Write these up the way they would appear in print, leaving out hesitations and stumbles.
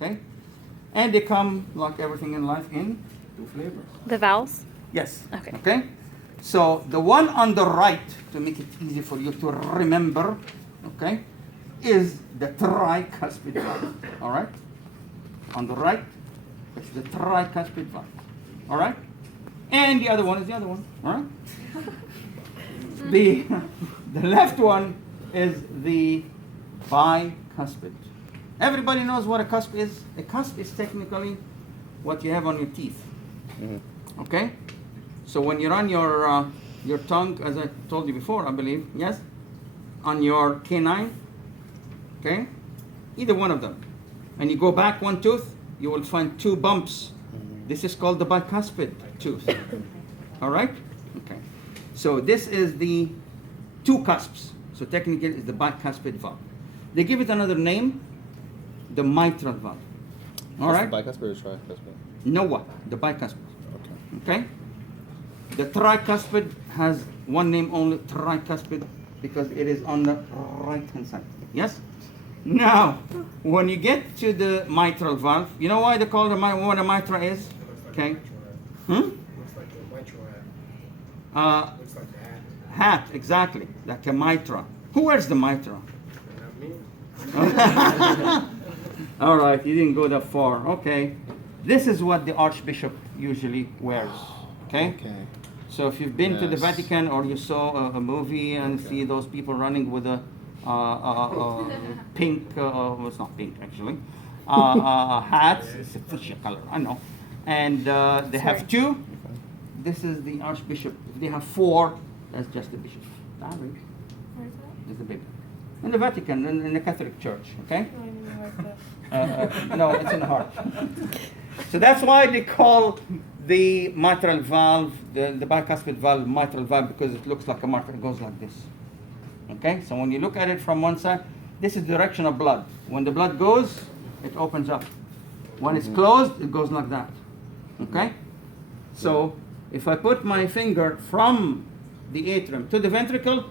Okay? And they come, like everything in life, in two flavors. The vowels? Yes. Okay. Okay? So the one on the right, to make it easy for you to remember, okay, is the tricuspid valve. All right? On the right, it's the tricuspid valve. All right? And the other one is the other one. All right? the left one is the bicuspid. Everybody knows what a cusp is. A cusp is technically what you have on your teeth. Okay? So when you run your tongue, as I told you before, I believe, yes, on your canine, okay, either one of them, and you go back one tooth, you will find two bumps. This is called the bicuspid tooth. All right? Okay. So this is the two cusps. So technically, it's the bicuspid valve. They give it another name, the mitral valve. All right? The bicuspid or tricuspid? No what? The bicuspid. Okay. Okay? The tricuspid has one name only, tricuspid, because it is on the right hand side. Yes? Now, when you get to the mitral valve, you know why they call it what a mitra is? Okay. Looks like a mitral hat. Looks like a hat. Hat, exactly, like a mitra. Who wears the mitra? Not me. All right, you didn't go that far. Okay. This is what the archbishop usually wears. Okay? Okay. So if you've been to the Yes. Vatican or you saw a movie and see those people running with a pink, well, it's not pink actually, hats, it's a fuchsia color, I know. And they have two. This is the archbishop. If they have four, that's just the bishop. Where's that? It's the big. In the Vatican, in the Catholic Church, okay? I don't even know where's that. No, it's in the heart. So that's why they call the mitral valve, the bicuspid valve, mitral valve, because it looks like a mitra. It goes like this. Okay? So when you look at it from one side, this is the direction of blood. When the blood goes, it opens up. When it's closed, it goes like that. Okay? So if I put my finger from the atrium to the ventricle,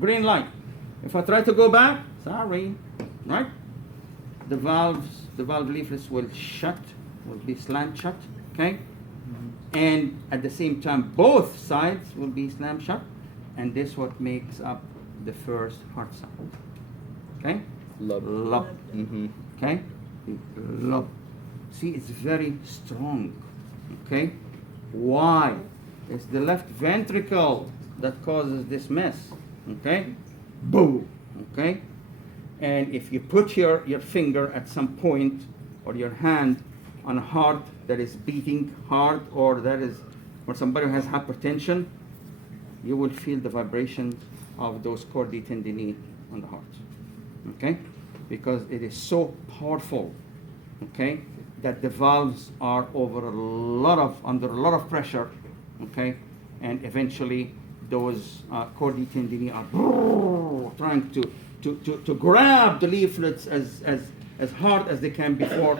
green light. If I try to go back, sorry, right? The valve leaflets will shut, will be slammed shut, okay? And at the same time, both sides will be slammed shut, and this what makes up the first heart sound, okay? Love. Love, Mm-hmm. okay? Love. See, it's very strong, okay? Why? It's the left ventricle that causes this mess, okay? Boom, okay? And if you put your finger at some point or your hand on a heart that is beating hard or somebody who has hypertension, you will feel the vibration of those chordae tendineae on the heart, okay? Because it is so powerful, okay, that the valves are under a lot of pressure, okay, and eventually those chordae tendineae are trying to grab the leaflets as hard as they can before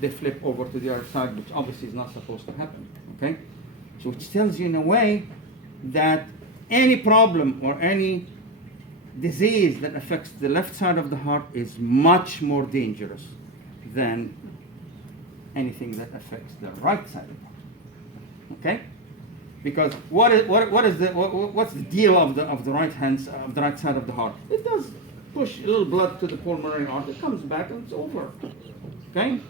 they flip over to the other side, which obviously is not supposed to happen, okay? So it tells you in a way that any problem or any disease that affects the left side of the heart is much more dangerous than anything that affects the right side of the heart, okay? Because what's the deal of the right side of the heart? It does push a little blood to the pulmonary artery. It comes back and it's over. Okay?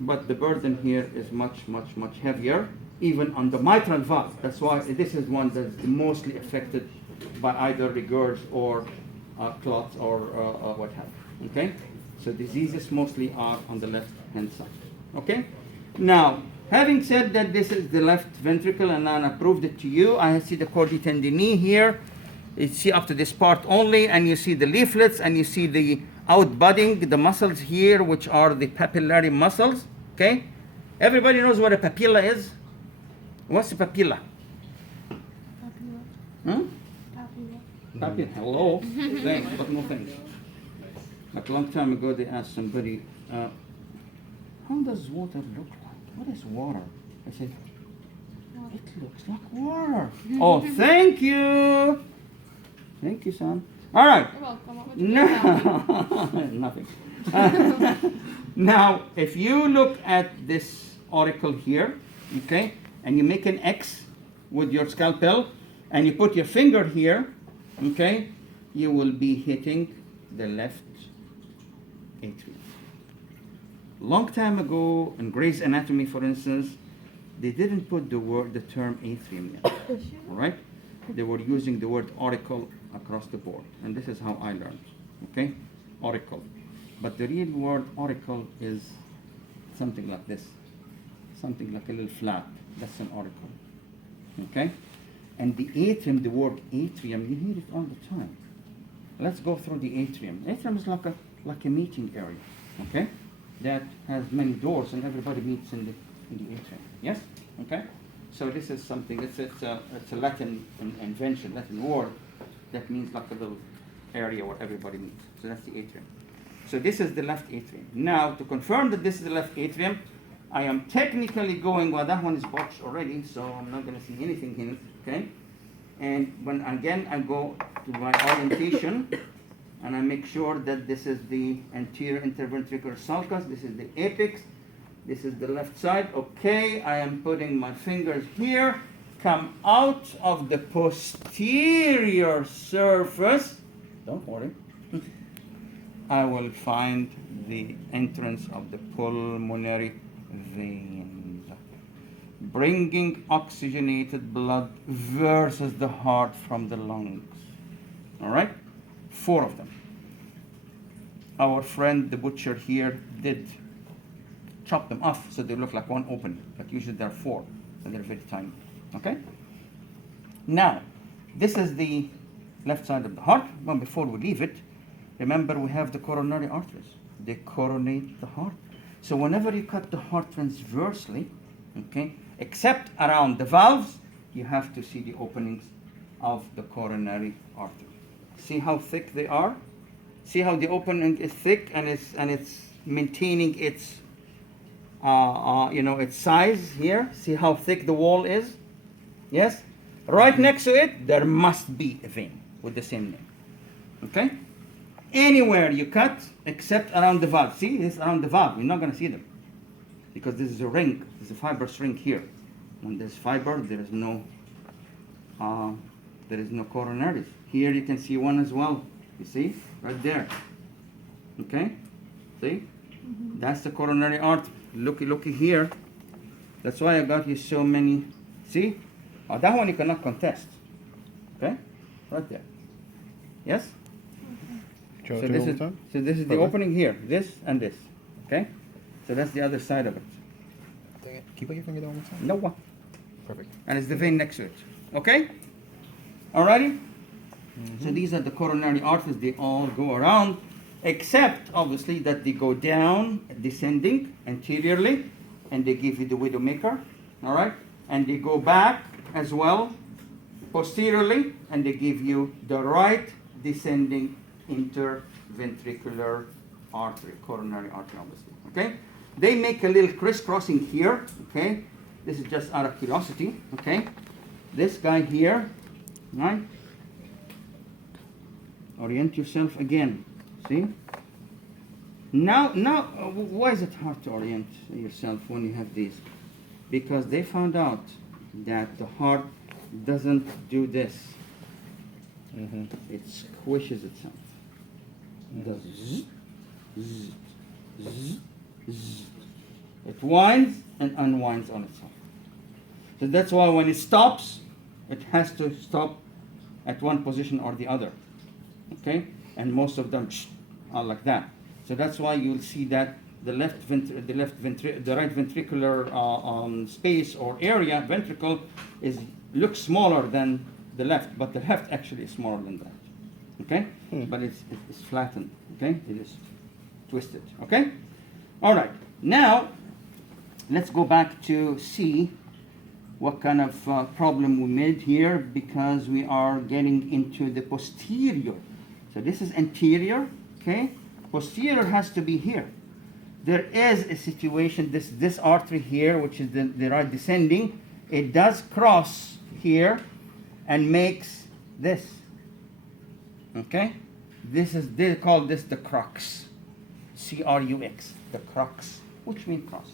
But the burden here is much heavier, even on the mitral valve. That's why this is one that's mostly affected by either regurg or clots or what have you. Okay? So diseases mostly are on the left hand side. Okay? Now, having said that this is the left ventricle and I proved it to you, I see the chordae tendineae here. You see up to this part only, and you see the leaflets, and you see the outbudding, the muscles here, which are the papillary muscles. Okay? Everybody knows what a papilla is? What's a papilla? Papilla. Hello. Thanks, but no thanks. Like a long time ago, they asked somebody, how does water look like? What is water? I said, it looks like water. Oh, thank you. Thank you, son. All right. You're welcome. What would you do now? No, nothing. Now, if you look at this auricle here, okay, and you make an X with your scalpel, and you put your finger here, okay, you will be hitting the left atrium. Long time ago, in Gray's Anatomy, for instance, they didn't put the term atrium yet, all right? They were using the word auricle across the board, and this is how I learned, okay? Auricle. But the real word auricle is something like this, something like a little flap. That's an auricle, okay? And the atrium, the word atrium, you hear it all the time. Let's go through the atrium. Atrium is like a meeting area, okay? That has many doors, and everybody meets in the atrium. Yes? Okay? So this is something, it's a Latin invention, Latin word that means like a little area where everybody meets. So that's the atrium. So this is the left atrium. Now, to confirm that this is the left atrium, I am technically going, well, that one is botched already, so I'm not going to see anything here, okay? And when again I go to my orientation, and I make sure that this is the anterior interventricular sulcus, this is the apex, this is the left side. Okay, I am putting my fingers here, come out of the posterior surface, don't worry, I will find the entrance of the pulmonary veins, bringing oxygenated blood versus the heart from the lungs. All right? 4 of them. Our friend the butcher here did chop them off so they look like one opening, but usually there are 4, and they're very tiny. Okay? Now, this is the left side of the heart. Well, before we leave it, remember we have the coronary arteries. They coronate the heart. So whenever you cut the heart transversely, okay, except around the valves, you have to see the openings of the coronary artery. See how thick they are? See how the opening is thick and it's maintaining its its size here. See how thick the wall is? Yes? Right next to it, there must be a vein with the same name. Okay? Anywhere you cut, except around the valve. See, this is around the valve. You're not going to see them. Because this is a ring. There's a fibrous ring here. When there's fiber, there is no coronaries. Here you can see one as well. You see? Right there. Okay? See? Mm-hmm. That's the coronary artery. Looky here. That's why I got you so many. See? That one you cannot contest. Okay? Right there. Yes? So this is the opening here. This and this. Okay? So that's the other side of it. Dang it. Can you put your finger down one time? No one. Perfect. And it's the vein next to it. Okay? Alrighty? Mm-hmm. So these are the coronary arteries. They all go around, except obviously that they go down, descending anteriorly, and they give you the widowmaker. Alright? And they go back as well, posteriorly, and they give you the right descending interventricular artery, coronary artery, obviously. Okay? They make a little crisscrossing here. Okay? This is just out of curiosity. Okay? This guy here, right? Orient yourself again. See? Now, why is it hard to orient yourself when you have these? Because they found out that the heart doesn't do this. Mm-hmm. It squishes itself. It does zzz, zzz, zzz, zzz. It winds and unwinds on itself. So that's why when it stops, it has to stop at one position or the other. Okay? And most of them are like that. So that's why you'll see that the right ventricular space or area, ventricle, looks smaller than the left, but the left actually is smaller than that. Okay? But it's flattened. Okay? It is twisted. Okay? All right. Now, let's go back to see what kind of problem we made here, because we are getting into the posterior. So this is anterior. Okay? Posterior has to be here. There is a situation, this artery here, which is the right descending, it does cross here and makes this. Okay? They call this the crux. C-R-U-X, the crux, which means cross.